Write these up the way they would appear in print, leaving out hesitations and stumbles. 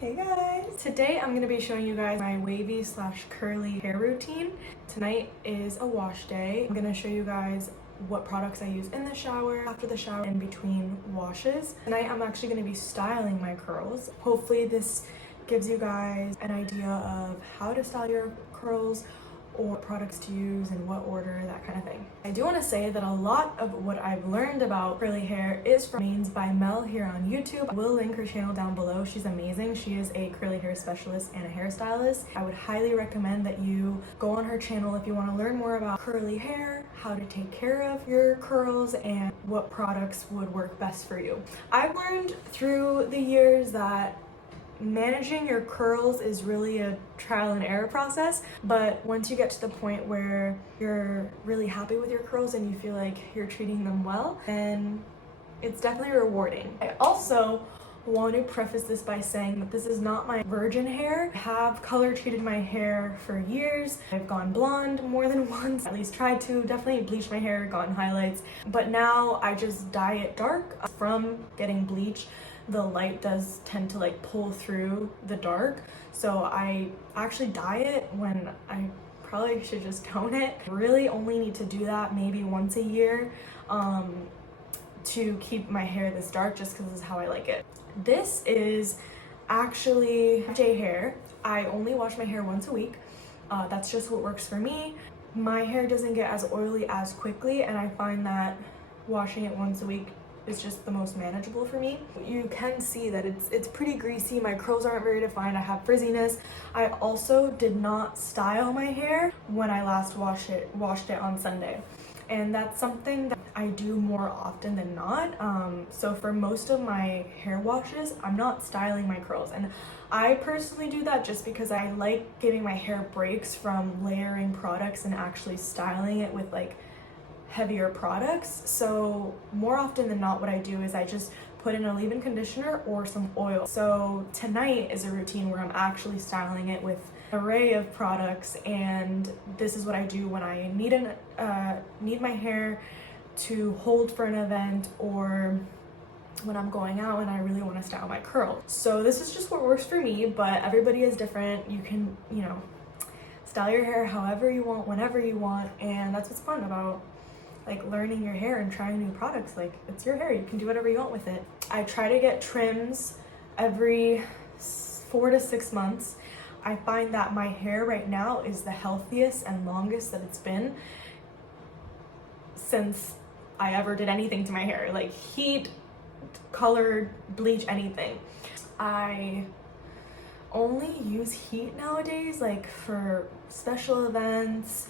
Hey guys! Today I'm going to be showing you guys my wavy slash curly hair routine. Tonight is a wash day. I'm going to show you guys what products I use in the shower, after the shower, in between washes. Tonight I'm actually going to be styling my curls. Hopefully this gives you guys an idea of how to style your curls, or products to use, in what order, that kind of thing. I do want to say that a lot of what I've learned about curly hair is from Mains by Mel here on YouTube. I will link her channel down below. She's amazing. She is a curly hair specialist and a hairstylist. I would highly recommend that you go on her channel if you want to learn more about curly hair, how to take care of your curls, and what products would work best for you. I've learned through the years that managing your curls is really a trial and error process, but once you get to the point where you're really happy with your curls and you feel like you're treating them well, then it's definitely rewarding. I also want to preface this by saying that this is not my virgin hair. I have color treated my hair for years. I've gone blonde more than once, at least tried to, definitely bleached my hair, gotten highlights, but now I just dye it dark. From getting bleach, the light does tend to like pull through the dark, so I actually dye it when I probably should just tone it. I really only need to do that maybe once a year to keep my hair this dark, just because this is how I like it. This is actually J hair. I only wash my hair once a week. That's just what works for me. My hair doesn't get as oily as quickly, and I find that washing it once a week is just the most manageable for me. You can see that it's pretty greasy. My curls aren't very defined. I have frizziness. I also did not style my hair when I last washed it on Sunday, and that's something that I do more often than not. So for most of my hair washes, I'm not styling my curls, and I personally do that just because I like giving my hair breaks from layering products and actually styling it with like heavier products. So more often than not, what I do is I just put in a leave-in conditioner or some oil. So tonight is a routine where I'm actually styling it with an array of products, and this is what I do when I need my hair to hold for an event, or when I'm going out and I really want to style my curls. So this is just what works for me, but everybody is different. You can, style your hair however you want, whenever you want, and that's what's fun about like learning your hair and trying new products. Like, it's your hair, you can do whatever you want with it. I try to get trims every 4 to 6 months. I find that my hair right now is the healthiest and longest that it's been since I ever did anything to my hair, like heat, color, bleach, anything. I only use heat nowadays, like for special events,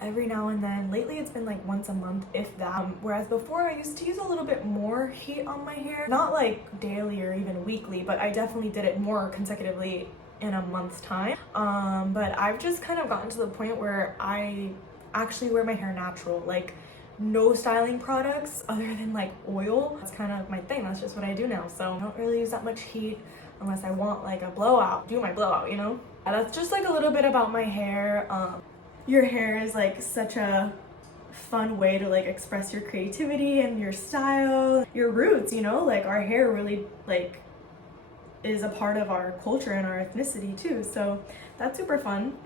every now and then. Lately it's been like once a month, if that. Whereas before I used to use a little bit more heat on my hair, not like daily or even weekly, but I definitely did it more consecutively in a month's time. But I've just kind of gotten to the point where I actually wear my hair natural, like no styling products other than like oil. That's kind of my thing. That's just what I do now. So I don't really use that much heat unless I want like a blowout, do my blowout, That's just like a little bit about my hair. Your hair is like such a fun way to like express your creativity and your style, your roots, like our hair really like is a part of our culture and our ethnicity too. So that's super fun.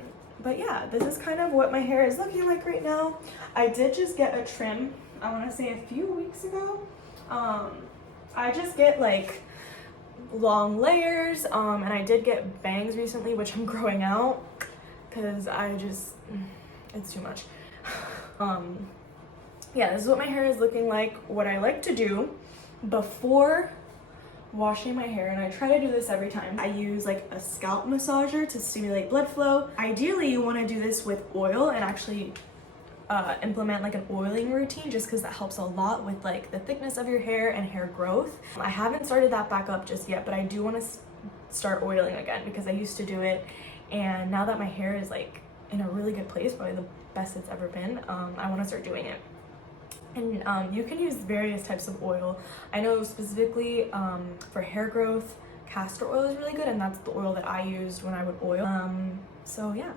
But yeah, this is kind of what my hair is looking like right now. I did just get a trim, I want to say a few weeks ago. I just get like long layers, and I did get bangs recently, which I'm growing out because it's too much. Yeah, this is what my hair is looking like. What I like to do before washing my hair, and I try to do this every time, I use like a scalp massager to stimulate blood flow. Ideally you want to do this with oil and actually implement like an oiling routine, just because that helps a lot with like the thickness of your hair and hair growth. I haven't started that back up just yet, but I do want to start oiling again because I used to do it, and now that my hair is like in a really good place, probably the best it's ever been, I want to start doing it. And you can use various types of oil. I know specifically for hair growth, castor oil is really good, and that's the oil that I used when I would oil. So yeah,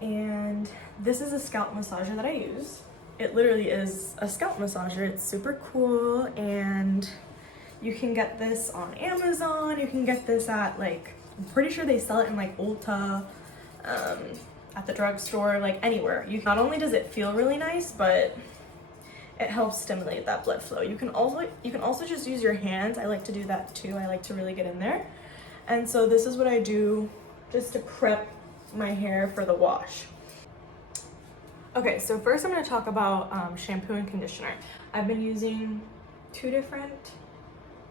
and this is a scalp massager that I use. It literally is a scalp massager. It's super cool, and you can get this on Amazon. You can get this at like I'm pretty sure they sell it in like Ulta, at the drugstore, like anywhere. Not only does it feel really nice, but it helps stimulate that blood flow. You can also just use your hands. I like to do that too. I like to really get in there. And so this is what I do just to prep my hair for the wash. Okay, so first I'm going to talk about shampoo and conditioner. I've been using 2 different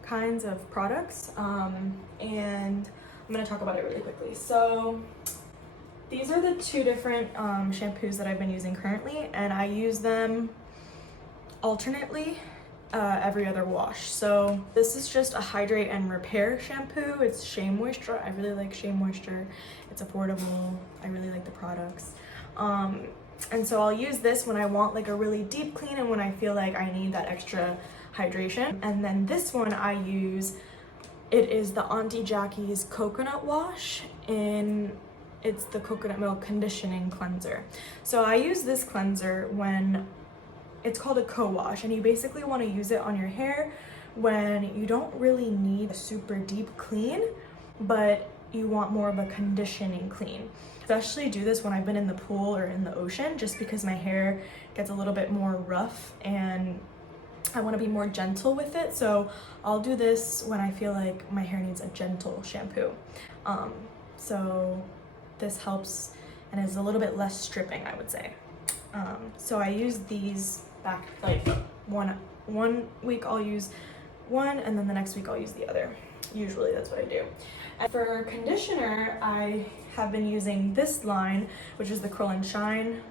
kinds of products, and I'm going to talk about it really quickly. So these are the 2 different shampoos that I've been using currently, and I use them alternately every other wash. So this is just a hydrate and repair shampoo. It's Shea Moisture. I really like Shea Moisture. It's affordable. I really like the products. And so I'll use this when I want like a really deep clean and when I feel like I need that extra hydration. And then this one I use, it is the Auntie Jackie's Coconut Wash it's the coconut milk conditioning cleanser. So I use this cleanser when it's called a co-wash, and you basically want to use it on your hair when you don't really need a super deep clean, but you want more of a conditioning clean. Especially do this when I've been in the pool or in the ocean, just because my hair gets a little bit more rough and I want to be more gentle with it. So I'll do this when I feel like my hair needs a gentle shampoo. So this helps and is a little bit less stripping, I would say. So I use these back, like one week I'll use one and then the next week I'll use the other. Usually that's what I do. And for conditioner, I have been using this line, which is the Curl and Shine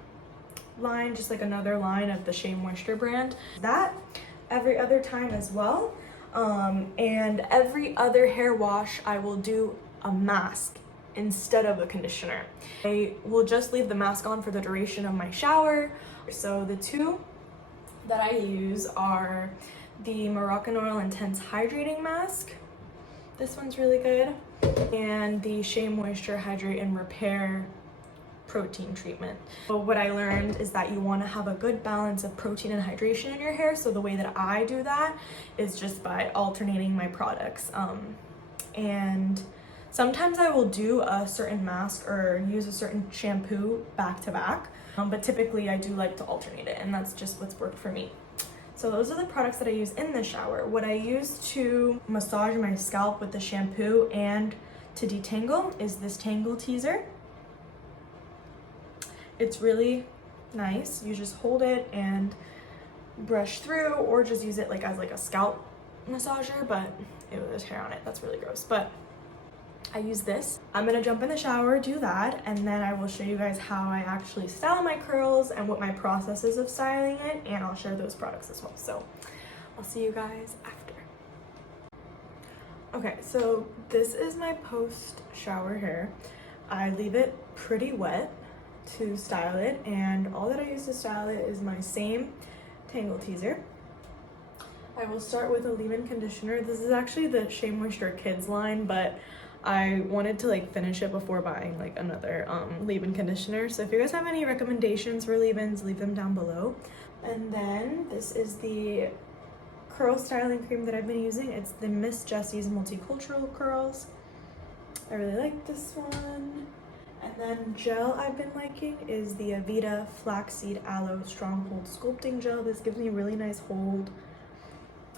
line, just like another line of the Shea Moisture brand. That every other time as well. And every other hair wash, I will do a mask instead of a conditioner. I will just leave the mask on for the duration of my shower. So the 2 that I use are the Moroccan Oil Intense Hydrating Mask. This one's really good. And the Shea Moisture Hydrate and Repair Protein Treatment. So what I learned is that you want to have a good balance of protein and hydration in your hair. So the way that I do that is just by alternating my products. And sometimes I will do a certain mask or use a certain shampoo back to back, but typically I do like to alternate it, and that's just what's worked for me. So those are the products that I use in the shower. What I use to massage my scalp with the shampoo and to detangle is this Tangle Teaser. It's really nice. You just hold it and brush through, or just use it like as like a scalp massager, but there's hair on it. That's really gross. But I use this. I'm gonna jump in the shower, do that, and then I will show you guys how I actually style my curls and what my process is of styling it, and I'll share those products as well. So I'll see you guys after. Okay, so this is my post-shower hair. I leave it pretty wet to style it, and all that I use to style it is my same Tangle Teaser. I will start with a leave-in conditioner. This is actually the Shea Moisture Kids line, but I wanted to like finish it before buying like another leave-in conditioner. So if you guys have any recommendations for leave-ins, leave them down below. And then this is the curl styling cream that I've been using. It's the Miss Jessie's Multicultural Curls. I really like this one. And then gel I've been liking is the Avita Flaxseed Aloe Stronghold Sculpting Gel. This gives me a really nice hold,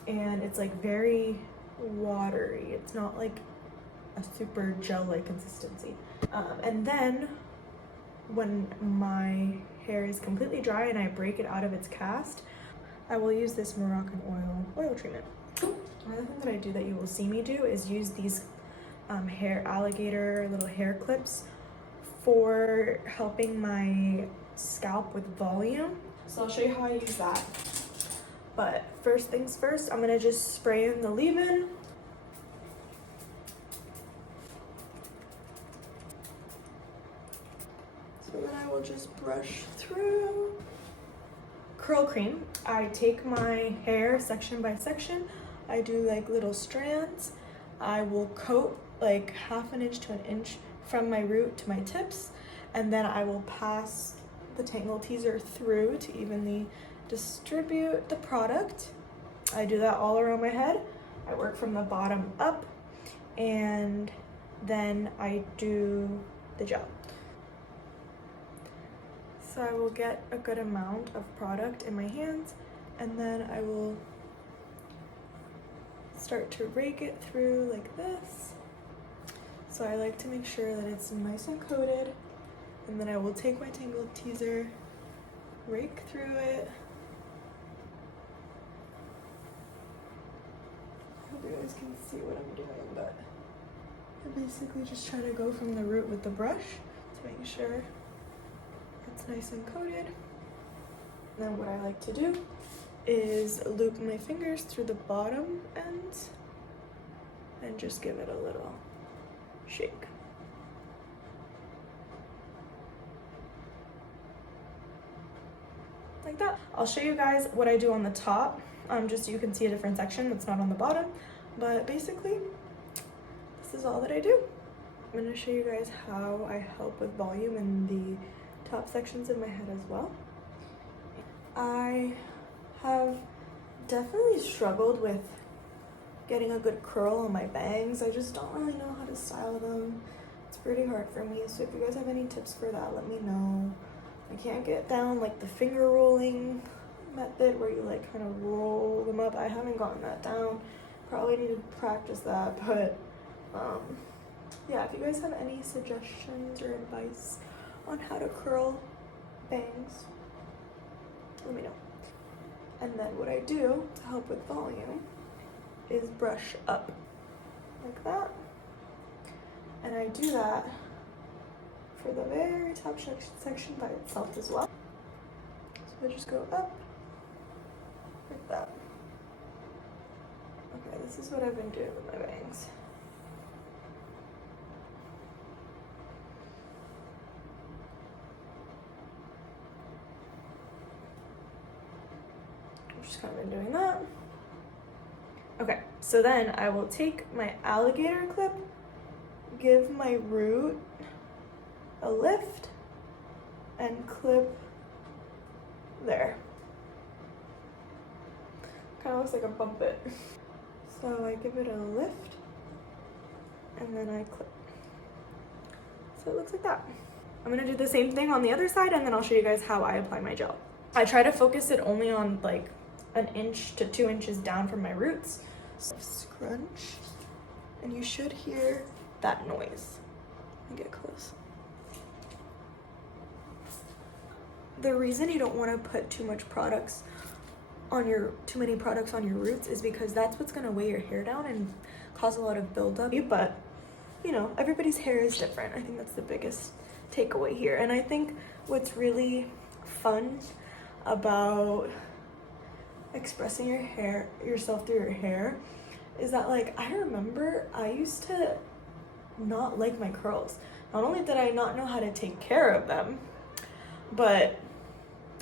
and it's like very watery. It's not like a super gel-like consistency. And then when my hair is completely dry and I break it out of its cast, I will use this Moroccan oil treatment. Another thing that I do that you will see me do is use these hair alligator little hair clips for helping my scalp with volume. So I'll show you how I use that. But first things first, I'm gonna just spray in the leave-in. So then I will just brush through. Curl cream. I take my hair section by section. I do like little strands. I will coat like 1/2 inch to 1 inch from my root to my tips, and then I will pass the Tangle Teaser through to evenly distribute the product. I do that all around my head. I work from the bottom up, and then I do the gel. So I will get a good amount of product in my hands, and then I will start to rake it through like this. So I like to make sure that it's nice and coated, and then I will take my Tangled Teaser, rake through it. I hope you guys can see what I'm doing, but I basically just try to go from the root with the brush to make sure it's nice and coated. Then what I like to do is loop my fingers through the bottom ends and just give it a little shake. Like that. I'll show you guys what I do on the top, just so you can see a different section that's not on the bottom. But basically, this is all that I do. I'm going to show you guys how I help with volume in the top sections of my head as well. I have definitely struggled with getting a good curl on my bangs. I just don't really know how to style them. It's pretty hard for me, so if you guys have any tips for that, let me know. I can't get down like the finger rolling method where you like kind of roll them up. I haven't gotten that down. Probably need to practice that, but yeah, if you guys have any suggestions or advice on how to curl bangs, let me know. And then what I do to help with volume is brush up like that, and I do that for the very top section by itself as well. So I just go up like that. Okay, this is what I've been doing with my bangs. Just kind of been doing that. Okay, so then I will take my alligator clip, give my root a lift, and clip there. Kind of looks like a bump it. So I give it a lift, and then I clip. So it looks like that. I'm gonna do the same thing on the other side, and then I'll show you guys how I apply my gel. I try to focus it only on like 1 inch to 2 inches down from my roots. So scrunch, and you should hear that noise. Let me get close. The reason you don't want to put too many products on your roots is because that's what's going to weigh your hair down and cause a lot of buildup. But you know, everybody's hair is different. I think that's the biggest takeaway here. And I think what's really fun about expressing yourself through your hair is that, like, I remember I used to not like my curls. Not only did I not know how to take care of them, but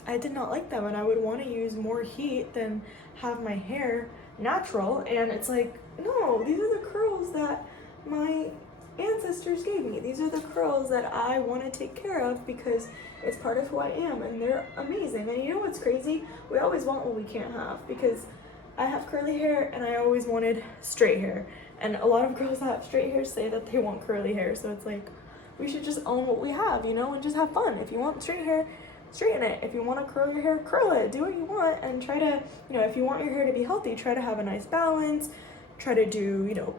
I did not like them, and I would want to use more heat than have my hair natural. And it's like, no, these are the curls that my ancestors gave me. These are the curls that I want to take care of because it's part of who I am, and they're amazing. And you know what's crazy? We always want what we can't have, because I have curly hair and I always wanted straight hair, and a lot of girls that have straight hair say that they want curly hair. So it's like, we should just own what we have, you know, and just have fun. If you want straight hair, straighten it. If you want to curl your hair, curl it. Do what you want, and try to, you know, if you want your hair to be healthy, try to have a nice balance. Try to do, you know,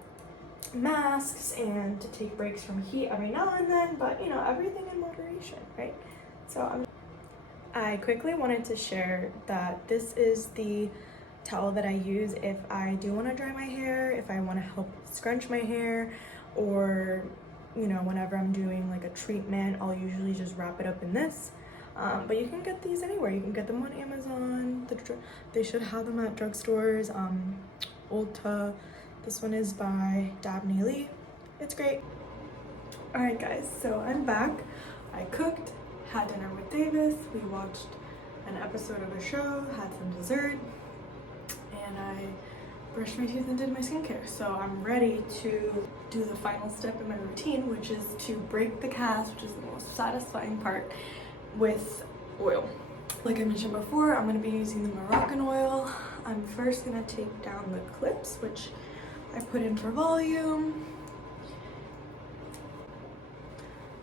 masks and to take breaks from heat every now and then, but you know, everything in moderation, right? So I quickly wanted to share that this is the towel that I use if I do want to dry my hair, if I want to help scrunch my hair, or you know, whenever I'm doing like a treatment, I'll usually just wrap it up in this. But you can get these anywhere. You can get them on Amazon. They should have them at drugstores. Ulta. This one is by Dabney Lee. It's great. All right, guys, so I'm back. I cooked, had dinner with Davis. We watched an episode of a show, had some dessert, and I brushed my teeth and did my skincare. So I'm ready to do the final step in my routine, which is to break the cast, which is the most satisfying part, with oil. Like I mentioned before, I'm going to be using the Moroccan oil. I'm first going to take down the clips, which I put in for volume,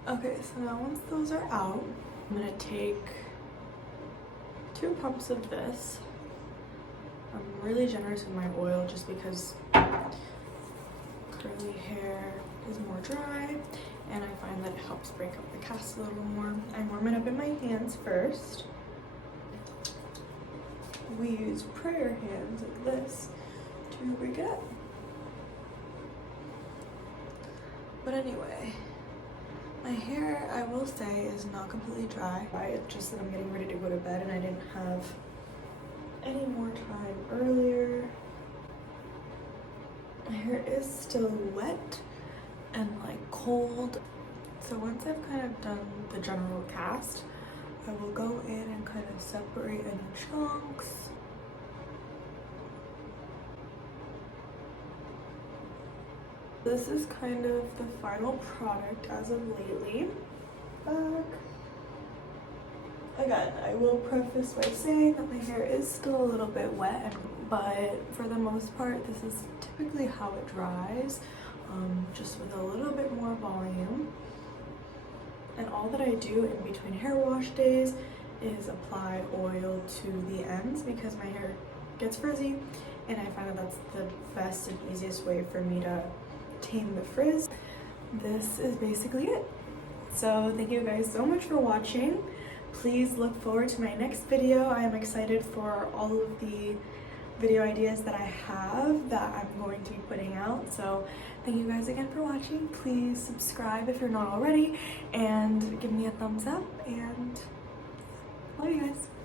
Okay, so now once those are out, I'm gonna take 2 pumps of this. I'm really generous with my oil just because curly hair is more dry and I find that it helps break up the cast a little more. I warm it up in my hands first. We use prayer hands like this to break it up. But anyway, my hair, I will say, is not completely dry. It's just that I'm getting ready to go to bed and I didn't have any more time earlier. My hair is still wet and like cold. So once I've kind of done the general cast, I will go in and kind of separate any chunks. This is kind of the final product as of lately. Again, I will preface by saying that my hair is still a little bit wet, but for the most part, this is typically how it dries, just with a little bit more volume. And all that I do in between hair wash days is apply oil to the ends because my hair gets frizzy, and I find that that's the best and easiest way for me to tame the frizz. This is basically it. So thank you guys so much for watching. Please look forward to my next video. I am excited for all of the video ideas that I have that I'm going to be putting out. So thank you guys again for watching. Please subscribe if you're not already and give me a thumbs up, and love you guys.